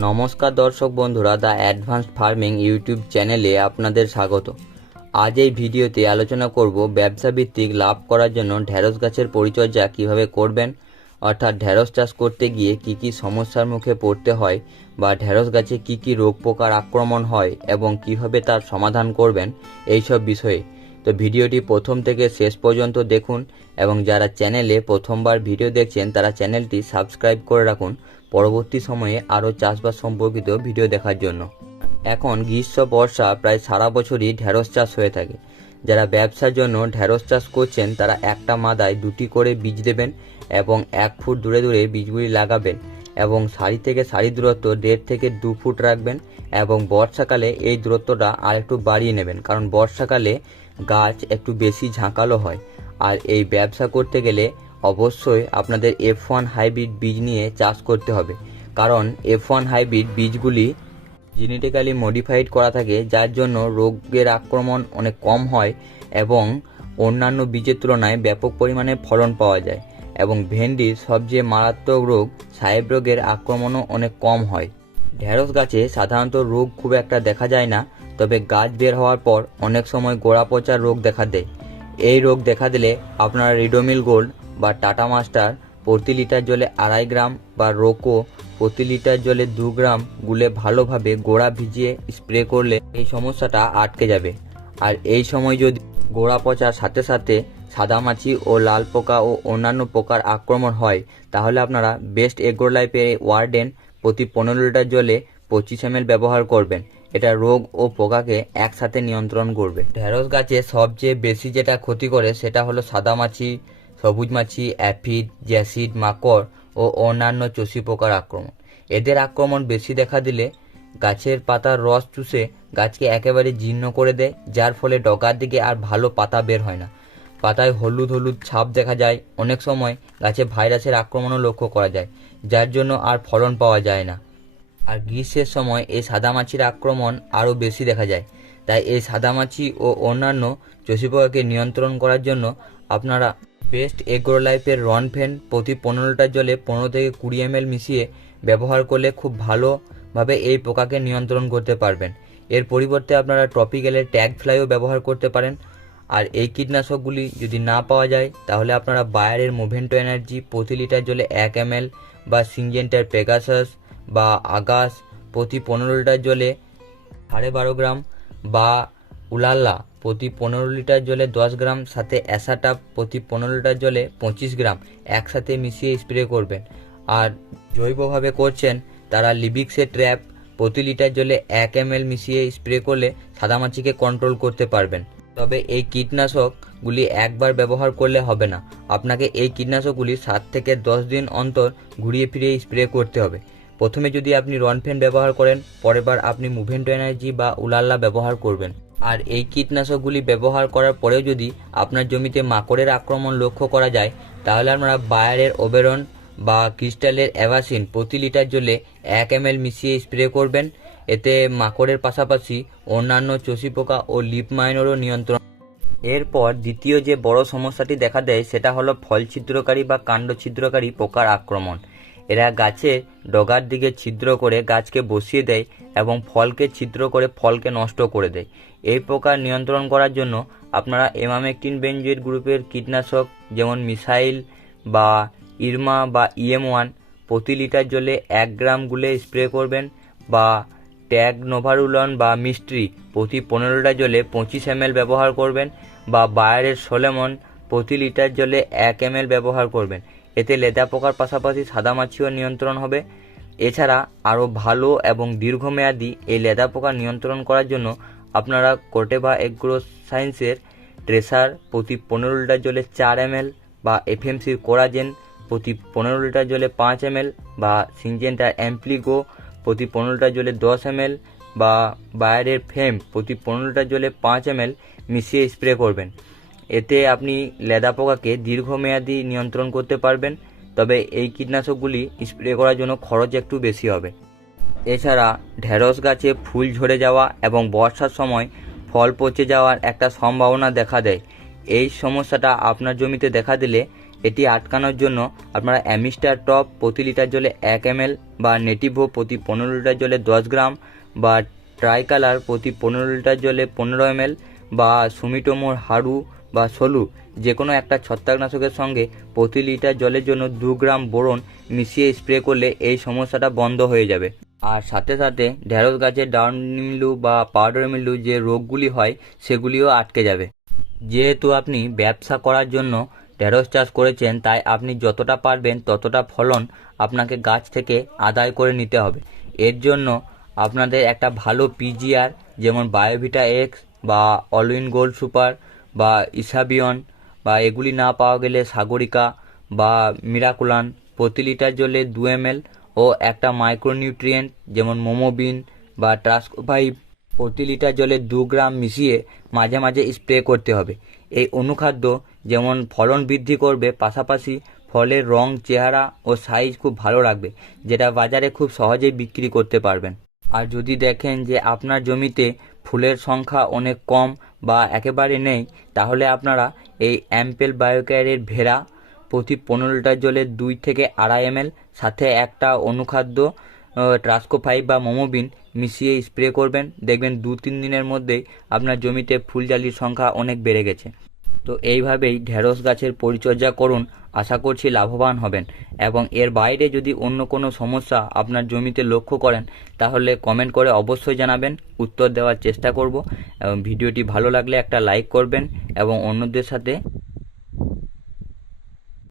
নমস্কার দর্শক বন্ধুরা, দ্য অ্যাডভান্সড ফার্মিং ইউটিউব চ্যানেলে আপনাদের স্বাগত। আজ এই ভিডিওতে আলোচনা করব ব্যবসা ভিত্তিক লাভ করার জন্য ঢেঁড়স গাছের পরিচর্যা কিভাবে করবেন, অর্থাৎ ঢেঁড়স চাষ করতে গিয়ে কি কি সমস্যার মুখে পড়তে হয় বা ঢেঁড়স গাছে কি কি রোগ পোকার আক্রমণ হয় এবং কিভাবে তার সমাধান করবেন, এইসব বিষয়ে। তো ভিডিওটি প্রথম থেকে শেষ পর্যন্ত দেখুন এবং যারা চ্যানেলে প্রথমবার ভিডিও দেখছেন তারা চ্যানেলটি সাবস্ক্রাইব করে রাখুন পরবর্তী সময়ে আরও চাষবাস সম্পর্কিত ভিডিও দেখার জন্য। এখন গ্রীষ্ম বর্ষা প্রায় সারা বছরই ঢেঁড়স চাষ হয়ে থাকে। যারা ব্যবসার জন্য ঢেঁড়স চাষ করছেন তারা একটা মাদায় 2টি করে বীজ দেবেন এবং 1 ফুট দূরে দূরে বীজগুলি লাগাবেন এবং সারি থেকে সারি দূরত্ব 1.5 থেকে 2 ফুট রাখবেন এবং বর্ষাকালে এই দূরত্বটা আর একটু বাড়িয়ে নেবেন, কারণ বর্ষাকালে গাছ একটু বেশি ঝাঁকালো হয়। আর এই ব্যবসা করতে গেলে অবশ্যই আপনাদের F1 হাইব্রিড বীজ নিয়ে চাষ করতে হবে, কারণ F1 হাইব্রিড বীজগুলি জেনেটিক্যালি মডিফাইড করা থাকে, যার জন্য রোগের আক্রমণ অনেক কম হয় এবং অন্যান্য বীজের তুলনায় ব্যাপক পরিমাণে ফলন পাওয়া যায় এবং ভেন্ডির সবচেয়ে মারাত্মক রোগ সাহেব রোগের আক্রমণও অনেক কম হয়। ঢেঁড়স গাছে সাধারণত রোগ খুব একটা দেখা যায় না, তবে গাছ বের হওয়ার পর অনেক সময় গোড়া পচার রোগ দেখা দেয়। এই রোগ দেখা দিলে আপনারা রিডোমিল গোল্ড বা টাটা মাস্টার প্রতি লিটার জলে 2.5 গ্রাম বা রোকো প্রতি লিটার জলে 2 গ্রাম গুলে ভালোভাবে গোড়া ভিজিয়ে স্প্রে করলে এই সমস্যাটা আটকে যাবে। আর এই সময় যদি গোড়া পচার সাথে সাথে সাদামাছি ও লাল পোকা ও অন্যান্য পোকার আক্রমণ হয়, তাহলে আপনারা বেস্ট এগ্রো লাইফের ওয়ার্ডেন প্রতি 15 লিটার জলে 25 ml ব্যবহার করবেন। এটা রোগ ও পোকাকে একসাথে নিয়ন্ত্রণ করবে। ঢেঁড়স গাছে সবচেয়ে বেশি যেটা ক্ষতি করে সেটা হলো সাদামাছি, সবুজ মাছি, অ্যাফিড, জ্যাসিড, মাকড় ও অন্যান্য চষি পোকার আক্রমণ। এদের আক্রমণ বেশি দেখা দিলে গাছের পাতার রস চুষে গাছকে একেবারে জীর্ণ করে দেয়, যার ফলে ডগার দিকে আর ভালো পাতা বের হয় না। পাতায় হলুদ হলুদ ছাপ দেখা যায়। অনেক সময় গাছে ভাইরাসের আক্রমণও লক্ষ্য করা যায়, যার জন্য আর ফলন পাওয়া যায় না। আর গ্রীষ্মের সময় এই সাদামাছির আক্রমণ আরও বেশি দেখা যায়। তাই এই সাদামাছি ও অন্যান্য চষি পোকাকে নিয়ন্ত্রণ করার জন্য আপনারা বেস্ট এগ্রো লাইফের রনফেন প্রতি 15 লিটার জলে 15 থেকে 20 ml মিশিয়ে ব্যবহার করলে খুব ভালোভাবে এই পোকাকে নিয়ন্ত্রণ করতে পারবেন। এর পরিবর্তে আপনারা ট্রপিক্যালের ট্যাগ ফ্লাইও ব্যবহার করতে পারেন। আর এই কীটনাশকগুলি যদি না পাওয়া যায় তাহলে আপনারা বায়ারের মোভেন্টো এনার্জি প্রতি লিটার জলে 1 ml বা সিনজেন্টার পেগাসাস বা আগাস প্রতি 15 লিটার জলে 12.5 গ্রাম বা উলাল্লা প্রতি 15 লিটার জলে 10 গ্রাম সাথে অ্যাসাটাপ প্রতি 15 লিটার জলে 25 গ্রাম একসাথে মিশিয়ে স্প্রে করবেন। আর জৈবভাবে করছেন তারা লিবিক্সের ট্র্যাপ প্রতি লিটার জলে 1 ml মিশিয়ে স্প্রে করলে সাদামাছিকে কন্ট্রোল করতে পারবেন। তবে এই কীটনাশকগুলি একবার ব্যবহার করলে হবে না, আপনাকে এই কীটনাশকগুলি 7 থেকে 10 দিন অন্তর ঘুরিয়ে ফিরিয়ে স্প্রে করতে হবে। প্রথমে যদি আপনি রনফেন ব্যবহার করেন, পরের বার আপনি মুভেন্টো এনার্জি বা উলাল্লা ব্যবহার করবেন। আর এই কীটনাশকগুলি ব্যবহার করার পরেও যদি আপনার জমিতে মাকড়ের আক্রমণ লক্ষ্য করা যায়, তাহলে আপনারা বায়ারের ওবেরন বা ক্রিস্টালের অ্যাভাসিন প্রতি লিটার জলে 1 ml মিশিয়ে স্প্রে করবেন। এতে মাকড়ের পাশাপাশি অন্যান্য চষি পোকা ও লিফ মাইনারও নিয়ন্ত্রণ। এরপর দ্বিতীয় যে বড় সমস্যাটি দেখা দেয় সেটা হলো ফল ছিদ্রকারী বা কাণ্ড ছিদ্রকারী পোকার আক্রমণ। এরা গাছের ডগার দিকে ছিদ্র করে গাছকে বসিয়ে দেয় এবং ফলকে ছিদ্র করে ফলকে নষ্ট করে দেয়। এই পোকা নিয়ন্ত্রণ করার জন্য আপনারা এমামেকটিন বেনজোয়েট গ্রুপের কীটনাশক যেমন মিসাইল বা ইরমা বা EM1 প্রতি লিটার জলে 1 গ্রাম গুলে স্প্রে করবেন, বা ট্যাগ নোভারুলন বা মিস্ট্রি প্রতি 15 লিটার জলে 25 ml ব্যবহার করবেন, বা বায়ারের সোলেমন প্রতি লিটার জলে 1 ml ব্যবহার করবেন। এতে লেদা পোকার পাশাপাশি সাদামাছিও নিয়ন্ত্রণ হবে। এছাড়া আরও ভালো এবং দীর্ঘমেয়াদী এই লেদা পোকা নিয়ন্ত্রণ করার জন্য আপনারা কোটেভা এগ্রো সায়েন্সের ট্রেসার প্রতি 15 লিটার জলে 4 ml বা FMCর কোরাজেন প্রতি 15 লিটার জলে 5 ml বা সিনজেন্টার অ্যাম্প্লিগো প্রতি 15 লিটার জলে 10 ml বা বায়ারের ফেম প্রতি 15 লিটার জলে 5 ml মিশিয়ে স্প্রে করবেন। এতে আপনি লেদা পোকাকে দীর্ঘমেয়াদী নিয়ন্ত্রণ করতে পারবেন। তবে এই কীটনাশকগুলি স্প্রে করার জন্য খরচ একটু বেশি হবে। এছাড়া ঢেঁড়স গাছে ফুল ঝরে যাওয়া এবং বর্ষার সময় ফল পচে যাওয়ার একটা সম্ভাবনা দেখা দেয়। এই সমস্যাটা আপনার জমিতে দেখা দিলে এটি আটকানোর জন্য আপনারা অ্যামিস্টার টপ প্রতি লিটার জলে 1 ml বা নেটিভো প্রতি 15 লিটার জলে 10 গ্রাম বা ট্রাইকালার প্রতি 15 লিটার জলে 15 ml বা সুমিটোমোর হারু বা সলু যে কোনো একটা ছত্রাকনাশকের সঙ্গে প্রতি লিটার জলের জন্য 2 গ্রাম বোরন মিশিয়ে স্প্রে করলে এই সমস্যাটা বন্ধ হয়ে যাবে। আর সাথে সাথে ঢ্যাঁড়স গাছের ডাউন মিল্ডু বা পাউডার মিল্ডু যে রোগগুলি হয় সেগুলিও আটকে যাবে। যেহেতু আপনি ব্যবসা করার জন্য ঢ্যাঁড়স চাষ করেছেন, তাই আপনি যতটা পারবেন ততটা ফলন আপনাকে গাছ থেকে আদায় করে নিতে হবে। এর জন্য আপনাদের একটা ভালো পিজিআর যেমন বায়োভিটা এক্স বা অলউইন গোল্ড সুপার বা ইসাবিয়ন বা এগুলি না পাওয়া গেলে সাগরিকা বা মিরাকুলান প্রতি লিটার জলে 2 ml ও একটা মাইক্রোনিউট্রিয়েন্ট যেমন মোমোবিন বা ট্রাস্কোফাইভ প্রতি লিটার জলে 2 গ্রাম মিশিয়ে মাঝে মাঝে স্প্রে করতে হবে। এই অনুখাদ্য যেমন ফলন বৃদ্ধি করবে, পাশাপাশি ফলের রং, চেহারা ও সাইজ খুব ভালো রাখবে, যেটা বাজারে খুব সহজেই বিক্রি করতে পারবেন। আর যদি দেখেন যে আপনার জমিতে ফুলের সংখ্যা অনেক কম বা একেবারে নেই, তাহলে আপনারা এই অ্যাম্পেল বায়োকেয়ারের ভেড়া প্রতি 15 লিটার জলে 2 থেকে 2.5 ml সাথে একটা অনুখাদ্য ট্রাস্কোফাইভ বা মোমোবিন মিশিয়ে স্প্রে করবেন। দেখবেন 2-3 দিনের মধ্যেই আপনার জমিতে ফুলজালির সংখ্যা অনেক বেড়ে গেছে। তো এইভাবেই ঢ্যাঁড়স গাছের পরিচর্যা করুন, আশা করছি লাভবান হবেন। এবং এর বাইরে যদি অন্য কোনো সমস্যা আপনার জমিতে লক্ষ্য করেন তাহলে কমেন্ট করে অবশ্যই জানাবেন, উত্তর দেওয়ার চেষ্টা করব। এবং ভিডিওটি ভালো লাগলে একটা লাইক করবেন এবং অন্যদের সাথে